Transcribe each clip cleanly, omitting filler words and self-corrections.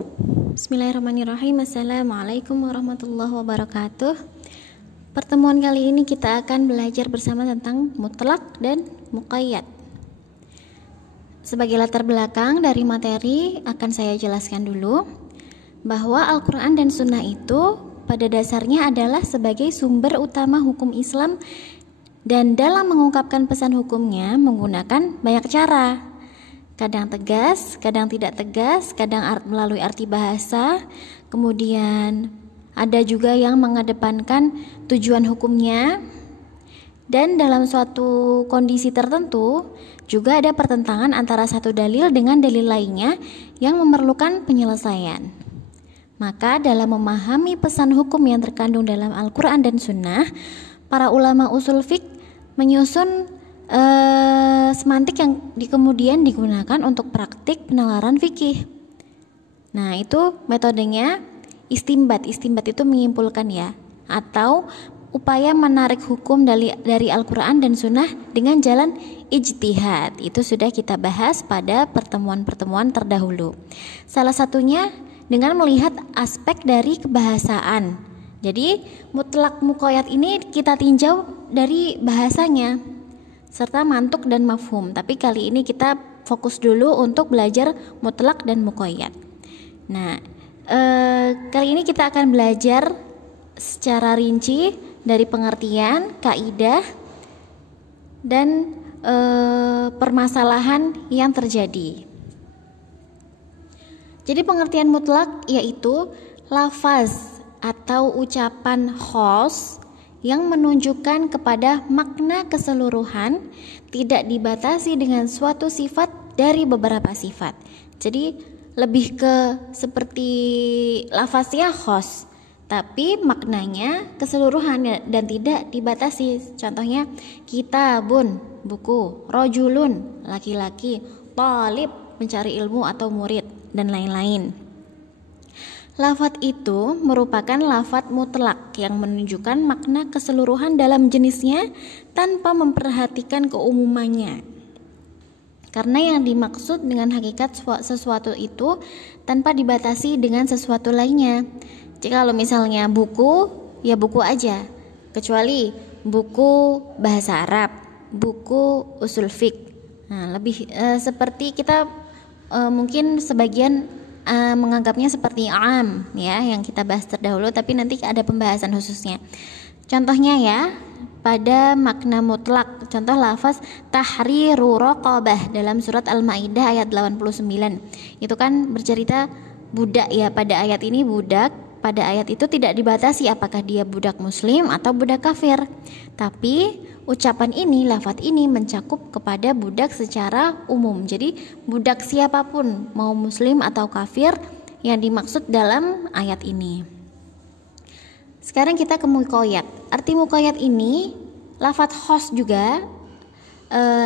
Bismillahirrahmanirrahim. Assalamualaikum warahmatullahi wabarakatuh. Pertemuan kali ini kita akan belajar bersama tentang mutlak dan muqayyad. Sebagai latar belakang dari materi akan saya jelaskan dulu bahwa Al-Quran dan Sunnah itu pada dasarnya adalah sebagai sumber utama hukum Islam, dan dalam mengungkapkan pesan hukumnya menggunakan banyak cara. Kadang tegas, kadang tidak tegas, kadang melalui arti bahasa. Kemudian ada juga yang mengedepankan tujuan hukumnya. Dan dalam suatu kondisi tertentu juga ada pertentangan antara satu dalil dengan dalil lainnya yang memerlukan penyelesaian. Maka dalam memahami pesan hukum yang terkandung dalam Al-Quran dan Sunnah, para ulama usul fiqh menyusun semantik yang kemudian digunakan untuk praktik penalaran fikih. Nah, itu metodenya istimbat. Istimbat itu menyimpulkan ya, atau upaya menarik hukum dari Al-Quran dan Sunnah dengan jalan ijtihad. Itu sudah kita bahas pada pertemuan-pertemuan terdahulu. Salah satunya dengan melihat aspek dari kebahasaan. Jadi mutlak muqayyad ini kita tinjau dari bahasanya serta mantuk dan mafhum. Tapi kali ini kita fokus dulu untuk belajar mutlak dan muqayyad. Nah, kali ini kita akan belajar secara rinci dari pengertian, kaidah, dan permasalahan yang terjadi. Jadi pengertian mutlak yaitu lafaz atau ucapan khos yang menunjukkan kepada makna keseluruhan, tidak dibatasi dengan suatu sifat dari beberapa sifat. Jadi lebih ke seperti lafaznya khos, tapi maknanya keseluruhan dan tidak dibatasi. Contohnya kitabun, buku, rojulun, laki-laki, talib, mencari ilmu atau murid, dan lain-lain. Lafaz itu merupakan lafaz mutlak yang menunjukkan makna keseluruhan dalam jenisnya tanpa memperhatikan keumumannya. Karena yang dimaksud dengan hakikat sesuatu itu tanpa dibatasi dengan sesuatu lainnya. Jika kalau misalnya buku, ya buku aja, kecuali buku bahasa Arab, buku usul fiqh. Nah, lebih seperti kita mungkin sebagian menganggapnya seperti am ya, yang kita bahas terdahulu, tapi nanti ada pembahasan khususnya. Contohnya ya, pada makna mutlak, contoh lafaz tahriru raqabah dalam surat Al-Maidah ayat 89. Itu kan bercerita budak ya, pada ayat ini budak. Pada ayat itu tidak dibatasi apakah dia budak muslim atau budak kafir. Tapi ucapan ini, lafaz ini mencakup kepada budak secara umum. Jadi budak siapapun, mau muslim atau kafir, yang dimaksud dalam ayat ini. Sekarang kita ke muqayyad. Arti muqayyad ini lafaz khos juga,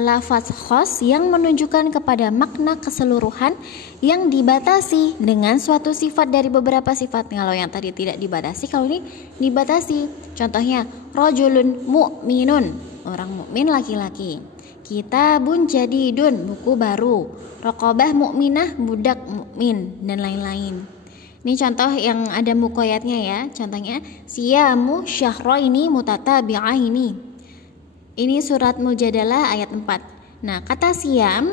lafaz khos yang menunjukkan kepada makna keseluruhan yang dibatasi dengan suatu sifat dari beberapa sifat. Kalau yang tadi tidak dibatasi, kalau ini dibatasi. Contohnya rajulun mu'minun, orang mukmin laki-laki. Kitabun jadidun, buku baru. Raqabah mu'minah, budak mukmin, dan lain-lain. Ini contoh yang ada muqayyadnya ya. Contohnya siyamu syahraini mutatabi'aini. Ini surat Mujadalah ayat 4. Nah, kata siam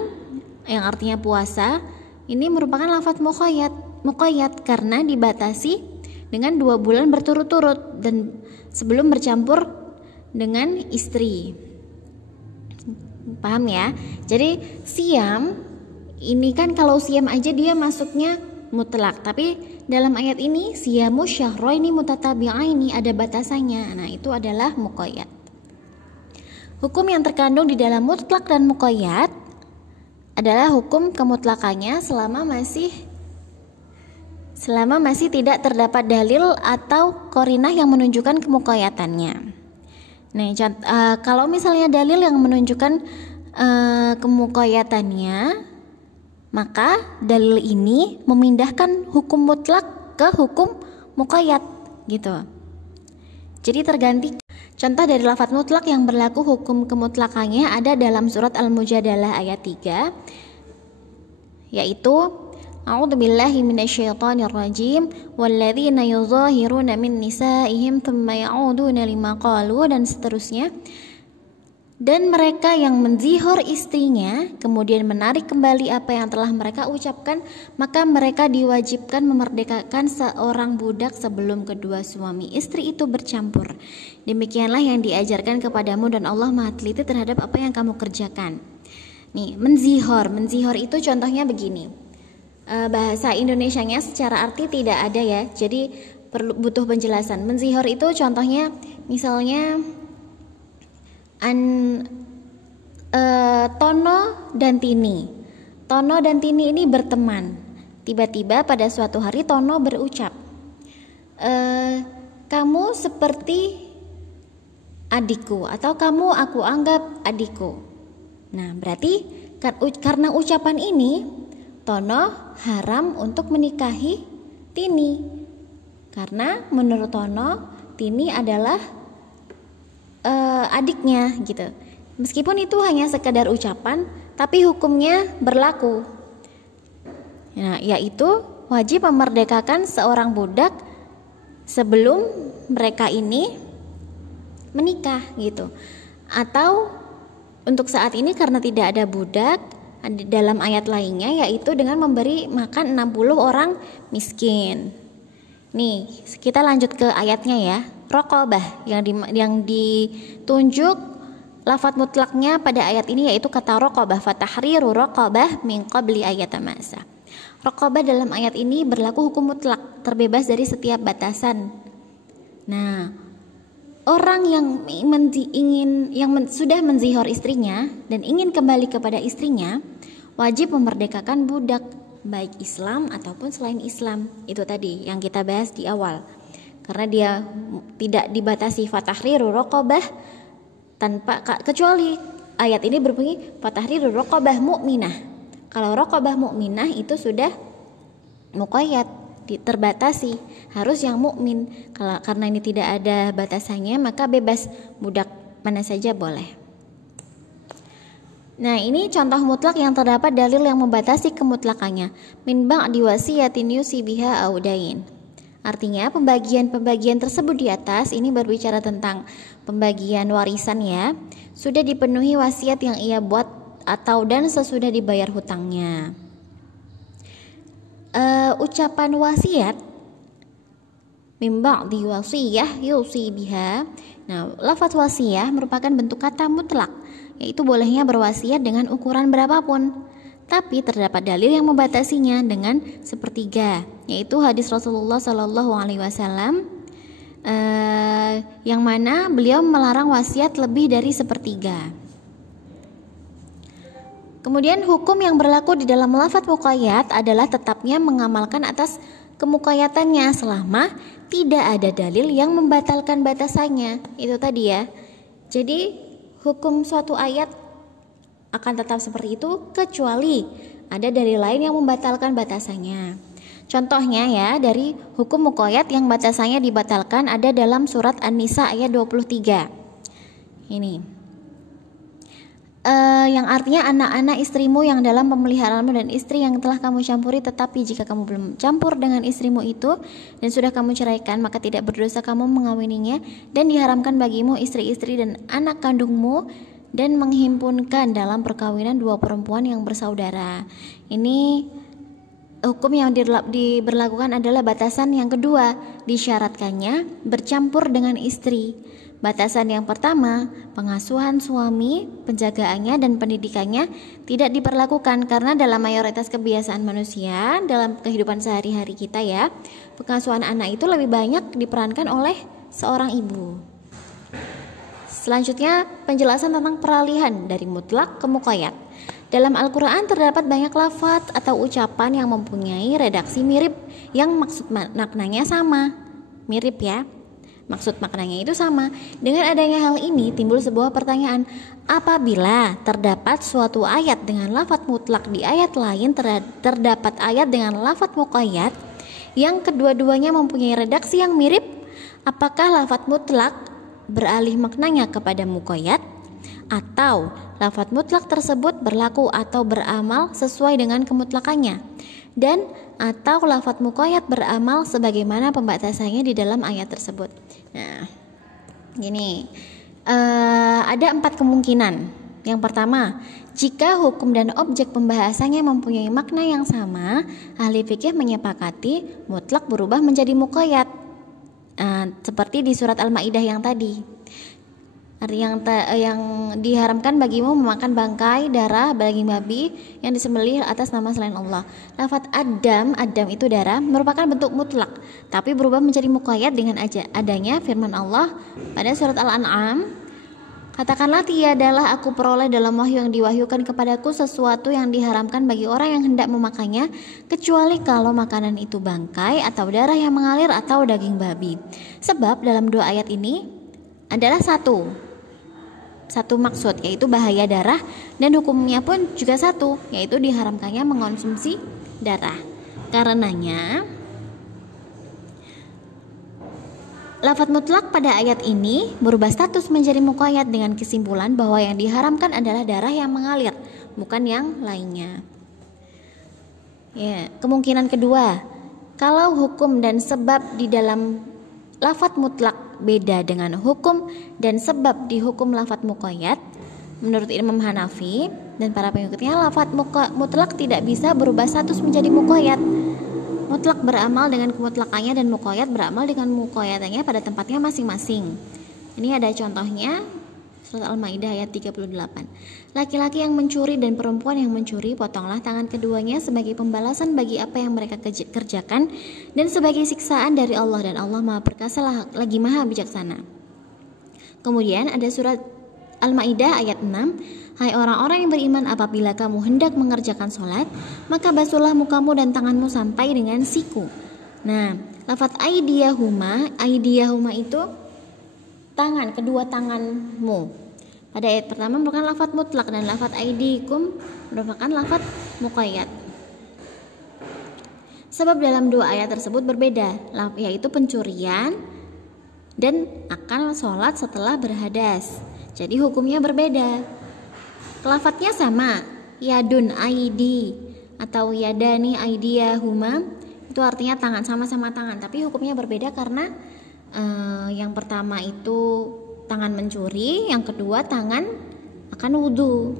yang artinya puasa ini merupakan lafaz muqayyad karena dibatasi dengan 2 bulan berturut-turut dan sebelum bercampur dengan istri. Paham ya? Jadi siam ini kan kalau siam aja dia masuknya mutlak, tapi dalam ayat ini siyamu syahraini mutatabi'aini ada batasannya. Nah, itu adalah muqayyad. Hukum yang terkandung di dalam mutlak dan muqayyad adalah hukum kemutlakannya selama masih tidak terdapat dalil atau qarinah yang menunjukkan kemuqayyadannya. Nah, kalau misalnya dalil yang menunjukkan kemuqayyadannya, maka dalil ini memindahkan hukum mutlak ke hukum muqayyad gitu. Jadi terganti. Contoh dari lafaz mutlak yang berlaku hukum kemutlakannya ada dalam surat Al-Mujadalah ayat 3, yaitu A'udzubillahi minasyaitonirrajim. Walladzina yuzahiruna min nisaihim thumma ya'uduna lima qalu, dan seterusnya. Dan mereka yang menzihor istrinya kemudian menarik kembali apa yang telah mereka ucapkan, maka mereka diwajibkan memerdekakan seorang budak sebelum kedua suami istri itu bercampur. Demikianlah yang diajarkan kepadamu, dan Allah Maha teliti terhadap apa yang kamu kerjakan. Nih, menzihor itu contohnya begini. Bahasa Indonesianya secara arti tidak ada ya, jadi butuh penjelasan. Menzihor itu contohnya misalnya Tono dan Tini. Tono dan Tini ini berteman. Tiba-tiba pada suatu hari Tono berucap, kamu seperti adikku, atau kamu aku anggap adikku. Nah, berarti karena ucapan ini Tono haram untuk menikahi Tini, karena menurut Tono Tini adalah adiknya gitu. Meskipun itu hanya sekedar ucapan, tapi hukumnya berlaku. Nah, yaitu wajib memerdekakan seorang budak sebelum mereka ini menikah gitu. Atau untuk saat ini karena tidak ada budak, dalam ayat lainnya yaitu dengan memberi makan 60 orang miskin. Nih, kita lanjut ke ayatnya ya. Raqabah yang ditunjuk lafadz mutlaknya pada ayat ini yaitu kata raqabah, fatahriru raqabah min qabli ayatamasa. Raqabah dalam ayat ini berlaku hukum mutlak, terbebas dari setiap batasan. Nah, orang yang sudah menzihor istrinya dan ingin kembali kepada istrinya wajib memerdekakan budak, baik Islam ataupun selain Islam. Itu tadi yang kita bahas di awal. Karena dia tidak dibatasi fatahriru raqabah kecuali ayat ini berbunyi fatahriru raqabah mu'minah. Kalau raqabah mu'minah itu sudah muqayyad, terbatasi, harus yang mukmin. Karena ini tidak ada batasannya, maka bebas, budak mana saja boleh. Nah, ini contoh mutlak yang terdapat dalil yang membatasi kemutlakannya. Min ba'di wasiyatin yusi biha audain. Artinya pembagian tersebut di atas ini berbicara tentang pembagian warisan ya. Sudah dipenuhi wasiat yang ia buat atau dan sesudah dibayar hutangnya. Ucapan wasiat min ba'di wasiyah yusi biha. Nah, lafaz wasiyah merupakan bentuk kata mutlak, yaitu bolehnya berwasiat dengan ukuran berapapun. Tapi terdapat dalil yang membatasinya dengan sepertiga, yaitu hadis Rasulullah Shallallahu Alaihi Wasallam yang mana beliau melarang wasiat lebih dari sepertiga. Kemudian hukum yang berlaku di dalam lafadz muqayyad adalah tetapnya mengamalkan atas kemuqayyatannya selama tidak ada dalil yang membatalkan batasannya. Itu tadi ya. Jadi hukum suatu ayat akan tetap seperti itu kecuali ada dalil lain yang membatalkan batasannya. Contohnya ya, dari hukum muqayyad yang batasannya dibatalkan ada dalam surat An-Nisa ayat 23. Ini yang artinya anak-anak istrimu yang dalam pemeliharaanmu dan istri yang telah kamu campuri, tetapi jika kamu belum campur dengan istrimu itu dan sudah kamu ceraikan, maka tidak berdosa kamu mengawininya, dan diharamkan bagimu istri-istri dan anak kandungmu dan menghimpunkan dalam perkawinan dua perempuan yang bersaudara. Ini hukum yang diberlakukan adalah batasan yang kedua, disyaratkannya bercampur dengan istri. Batasan yang pertama, pengasuhan suami, penjagaannya dan pendidikannya tidak diperlakukan karena dalam mayoritas kebiasaan manusia dalam kehidupan sehari-hari kita ya, pengasuhan anak itu lebih banyak diperankan oleh seorang ibu. Selanjutnya, penjelasan tentang peralihan dari mutlak ke muqayyad. Dalam Al-Quran terdapat banyak lafaz atau ucapan yang mempunyai redaksi mirip yang maksud maknanya sama. Mirip ya, maksud maknanya itu sama. Dengan adanya hal ini timbul sebuah pertanyaan, apabila terdapat suatu ayat dengan lafaz mutlak di ayat lain terdapat ayat dengan lafaz muqayyad yang kedua-duanya mempunyai redaksi yang mirip, apakah lafaz mutlak beralih maknanya kepada muqayyad, atau lafaz mutlak tersebut berlaku atau beramal sesuai dengan kemutlakannya? dan atau lafadz muqayyad beramal sebagaimana pembatasannya di dalam ayat tersebut. Nah, gini, ada 4 kemungkinan. Yang pertama, jika hukum dan objek pembahasannya mempunyai makna yang sama, ahli fikih menyepakati mutlak berubah menjadi muqayyad. Seperti di surat Al-Maidah yang tadi. Yang diharamkan bagimu memakan bangkai, darah, daging babi yang disembelih atas nama selain Allah. Lafadz adam itu darah, merupakan bentuk mutlak, tapi berubah menjadi muqayyad dengan adanya firman Allah pada surat Al-An'am, katakanlah tiadalah aku peroleh dalam wahyu yang diwahyukan kepadaku sesuatu yang diharamkan bagi orang yang hendak memakannya, kecuali kalau makanan itu bangkai atau darah yang mengalir atau daging babi. Sebab dalam 2 ayat ini adalah satu maksud, yaitu bahaya darah, dan hukumnya pun juga satu, yaitu diharamkannya mengonsumsi darah. Karenanya lafadz mutlak pada ayat ini berubah status menjadi muqayyad dengan kesimpulan bahwa yang diharamkan adalah darah yang mengalir, bukan yang lainnya. Ya, kemungkinan kedua, kalau hukum dan sebab di dalam lafadz mutlak beda dengan hukum dan sebab di hukum lafadz muqayyad, menurut Imam Hanafi dan para pengikutnya, lafadz mutlak tidak bisa berubah status menjadi muqayyad. Mutlak beramal dengan kemutlakannya dan muqayyad beramal dengan muqayyadannya pada tempatnya masing-masing. Ini ada contohnya, surat Al-Maidah ayat 38. Laki-laki yang mencuri dan perempuan yang mencuri, potonglah tangan keduanya sebagai pembalasan bagi apa yang mereka kerjakan dan sebagai siksaan dari Allah, dan Allah Maha Perkasa lagi Maha Bijaksana. Kemudian ada surat Al-Maidah ayat 6. Hai orang-orang yang beriman, apabila kamu hendak mengerjakan sholat, maka basuhlah mukamu dan tanganmu sampai dengan siku. Nah, lafadz aydiyahuma itu tangan, kedua tanganmu. Pada ayat pertama merupakan lafadz mutlak, dan lafadz aydikum merupakan lafadz muqayyad. Sebab dalam 2 ayat tersebut berbeda, yaitu pencurian dan akan sholat setelah berhadas. Jadi hukumnya berbeda. Lafadznya sama, yadun aidi atau yadani aidiyahuma, itu artinya tangan, sama-sama tangan, tapi hukumnya berbeda karena yang pertama itu tangan mencuri, yang kedua tangan akan wudhu.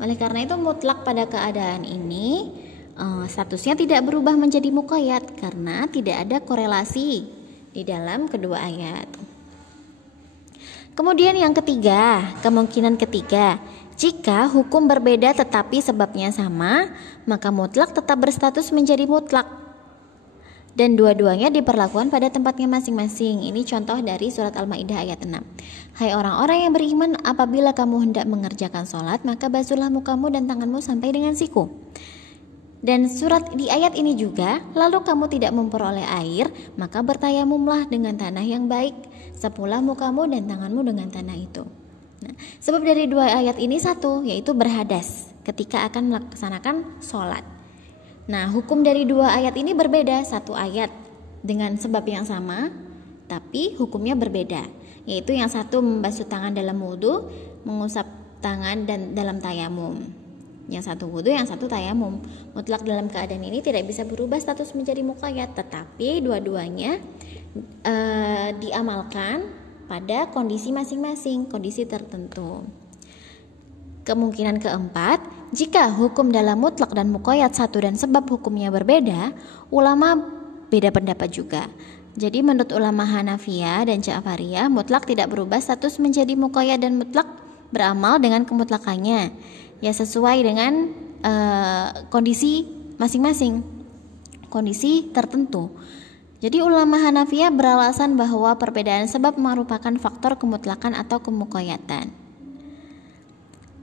Oleh karena itu mutlak pada keadaan ini statusnya tidak berubah menjadi muqayyad karena tidak ada korelasi di dalam kedua ayat. Kemudian yang ketiga, kemungkinan ketiga, jika hukum berbeda tetapi sebabnya sama, maka mutlak tetap berstatus menjadi mutlak dan dua-duanya diperlakukan pada tempatnya masing-masing. Ini contoh dari surat Al-Maidah ayat 6. Hai orang-orang yang beriman, apabila kamu hendak mengerjakan sholat, maka basuhlah mukamu dan tanganmu sampai dengan siku. Dan surat di ayat ini juga, lalu kamu tidak memperoleh air, maka bertayamumlah dengan tanah yang baik, sapulah mukamu dan tanganmu dengan tanah itu. Nah, sebab dari 2 ayat ini satu, yaitu berhadas ketika akan melaksanakan sholat. Nah, hukum dari 2 ayat ini berbeda, 1 ayat dengan sebab yang sama, tapi hukumnya berbeda, yaitu yang satu membasuh tangan dalam wudhu, mengusap tangan dan dalam tayamum. Yang satu wudhu, yang satu tayamum. Mutlak dalam keadaan ini tidak bisa berubah status menjadi muqayyad, tetapi dua-duanya diamalkan pada kondisi masing-masing, kondisi tertentu. Kemungkinan keempat, jika hukum dalam mutlak dan muqayyad satu dan sebab hukumnya berbeda, ulama beda pendapat juga. Jadi menurut ulama Hanafiyah dan Ja'fariyah, mutlak tidak berubah status menjadi muqayyad dan mutlak beramal dengan kemutlakannya, ya sesuai dengan kondisi masing-masing, kondisi tertentu. Jadi ulama Hanafiyah beralasan bahwa perbedaan sebab merupakan faktor kemutlakan atau kemuqayyatan.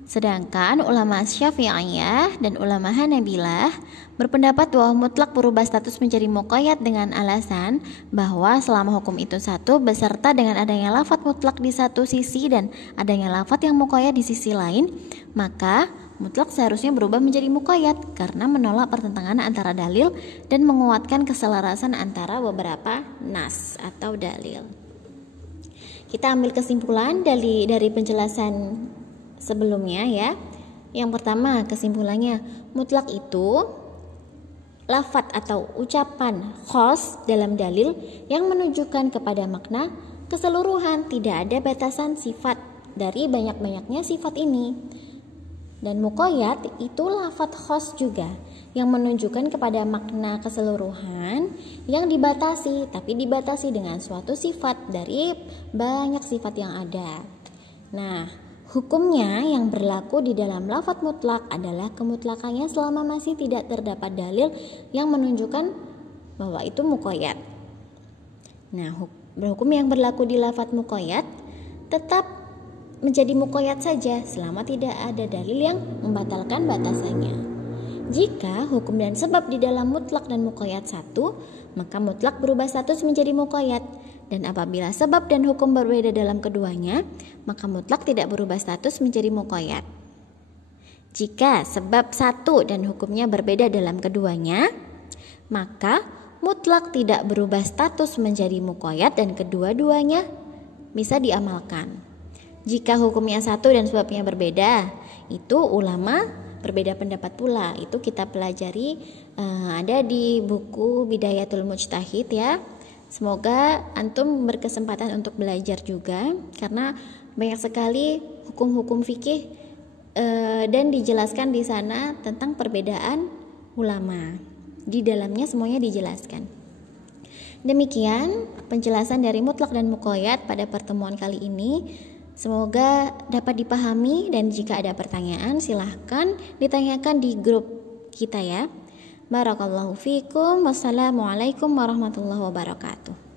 Sedangkan ulama Syafi'iyah dan ulama Hanabilah berpendapat bahwa mutlak berubah status menjadi muqayyad dengan alasan bahwa selama hukum itu satu beserta dengan adanya lafadz mutlak di satu sisi dan adanya lafadz yang muqayyad di sisi lain, maka mutlak seharusnya berubah menjadi muqayyad karena menolak pertentangan antara dalil dan menguatkan keselarasan antara beberapa nas atau dalil. Kita ambil kesimpulan dari penjelasan sebelumnya ya. Yang pertama, kesimpulannya mutlak itu lafadz atau ucapan khos dalam dalil yang menunjukkan kepada makna keseluruhan, tidak ada batasan sifat dari banyak-banyaknya sifat ini. Dan muqayyad itu lafadz khos juga yang menunjukkan kepada makna keseluruhan yang dibatasi, tapi dibatasi dengan suatu sifat dari banyak sifat yang ada. Nah, hukumnya yang berlaku di dalam lafadz mutlak adalah kemutlakannya selama masih tidak terdapat dalil yang menunjukkan bahwa itu muqayyad. Nah, hukum yang berlaku di lafadz muqayyad tetap menjadi muqayyad saja selama tidak ada dalil yang membatalkan batasannya. Jika hukum dan sebab di dalam mutlak dan muqayyad satu, maka mutlak berubah status menjadi muqayyad. Dan apabila sebab dan hukum berbeda dalam keduanya, maka mutlak tidak berubah status menjadi muqayyad. Jika sebab satu dan hukumnya berbeda dalam keduanya, maka mutlak tidak berubah status menjadi muqayyad dan kedua-duanya bisa diamalkan. Jika hukumnya satu dan sebabnya berbeda, itu ulama berbeda pendapat pula. Itu kita pelajari ada di buku Bidayatul Mujtahid ya. Semoga antum berkesempatan untuk belajar juga, karena banyak sekali hukum-hukum fikih dan dijelaskan di sana tentang perbedaan ulama. Di dalamnya semuanya dijelaskan. Demikian penjelasan dari mutlak dan muqayyad pada pertemuan kali ini. Semoga dapat dipahami, dan jika ada pertanyaan silahkan ditanyakan di grup kita ya. Barakallahu fikum. Wassalamualaikum warahmatullahi wabarakatuh.